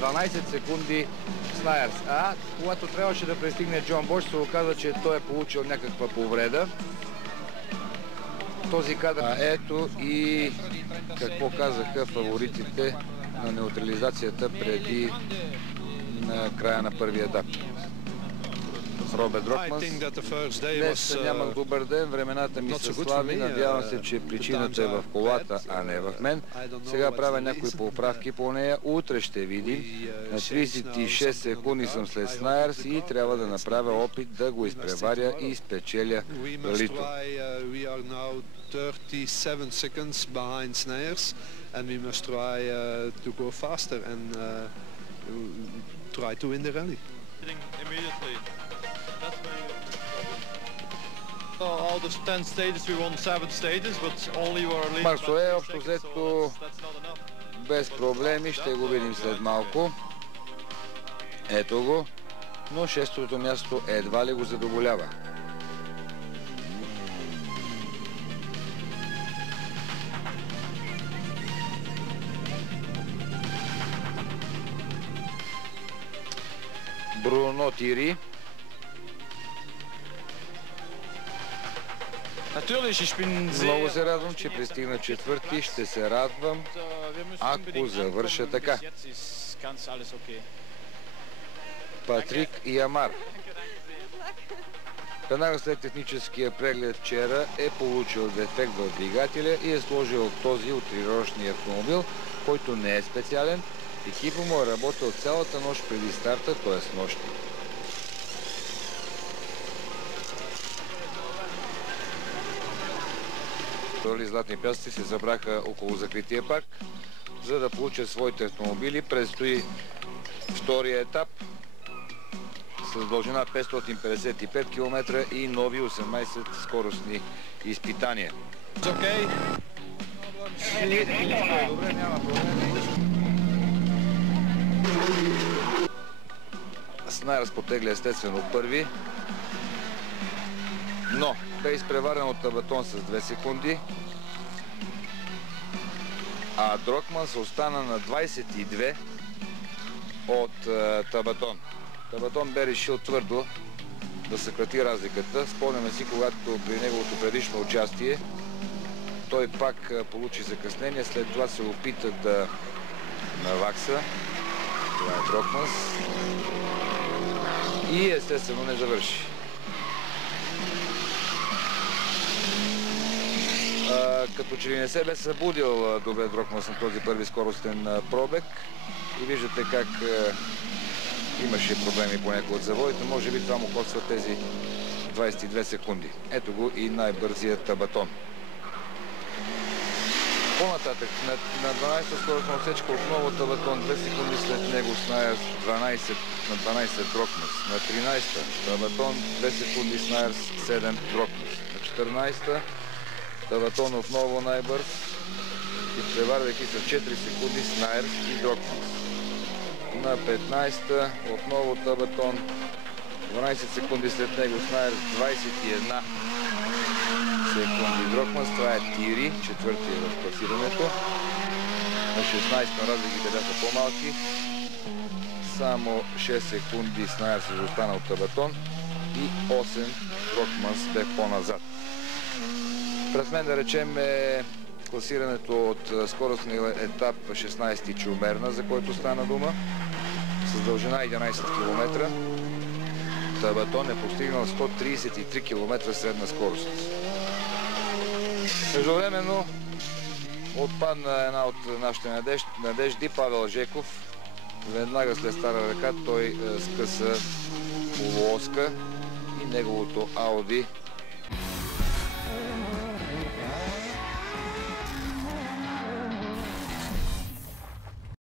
12 секунди Снайерс. А когато трябваше да пристигне Джон Бош, се оказа, че той е получил някаква повреда. Този кадър. Ето и какво казаха фаворитите на неутрализацията преди на края на първия етап. Роберт Дрокманс. Днес нямах добър ден, времената ми са слаби, надявам се, че причината е в колата, а не в мен. Сега правя някои поправки по нея, утре ще видим. На 36 секунди съм след Снайерс и трябва да направя опит да го изпреваря и спечеля ралито. 37 seconds behind Snijers, and we must try to go faster and try to win the rally. Immediately. That's where out of 10 stages we won 7 stages, but only were leading. Марсо е общо взето без проблеми, ще го видим след малко. Ето го, но шестото място едва ли го задоволява. Бруно Тири. Много се радвам, че пристигна четвърти. Ще се радвам, ако завърша така. Патрик Ямар. Веднага след техническия преглед вчера е получил дефект в двигателя и е сложил този от тренировъчния автомобил, който не е специален. Екипът му е работил цялата нощ преди старта, т.е. нощи. Златни пясъци се събраха около закрития парк, за да получат своите автомобили. Предстои втория етап с дължина 555 км и нови 18 скоростни изпитания. Окей. Добре, няма проблеми. Снайерс потегля естествено първи, но бе изпреварен от Табатон с 2 секунди, а Дрокманс остана на 22 от Табатон. Табатон бе решил твърдо да съкрати разликата. Спомняме си, когато при неговото предишно участие той пак получи закъснение, след това се опита да навакса. Това е Дрокманс. И естествено не завърши. Като че ли не се бе събудил добре Дрокманс на този първи скоростен пробег. И виждате как имаше проблеми по някои от завоите. Може би това му коства тези 22 секунди. Ето го и най-бързият Табатон. По-нататък, на 12-та скоростна отсечка отново Табатон, 2 секунди след него Снайерс, 12 на 12 Дрокманс. На 13-та Табатон, 2 секунди Снайерс, 7 Дрокманс. На 14-та Табатон отново най-бърз, изпреварвайки с 4 секунди Снайерс и Дрокманс. На 15-та отново Табатон, 12 секунди след него Снайерс, 21 секунди Дрокманс. Това е Тири, четвъртия в класирането. На 16-та разликите бяха по-малки. Само 6 секунди Снайерс изостана от Табатон и 8 Дрокманс бе по-назад. Пред мен да речем е класирането от скоростния етап 16-ти Чумерна, за който стана дума, с дължина 11 км. Табатон е постигнал 133 км средна скорост. Междувременно отпадна една от нашите надежди, Павел Жеков. Веднага след стара ръка той скъса полуоска и неговото Ауди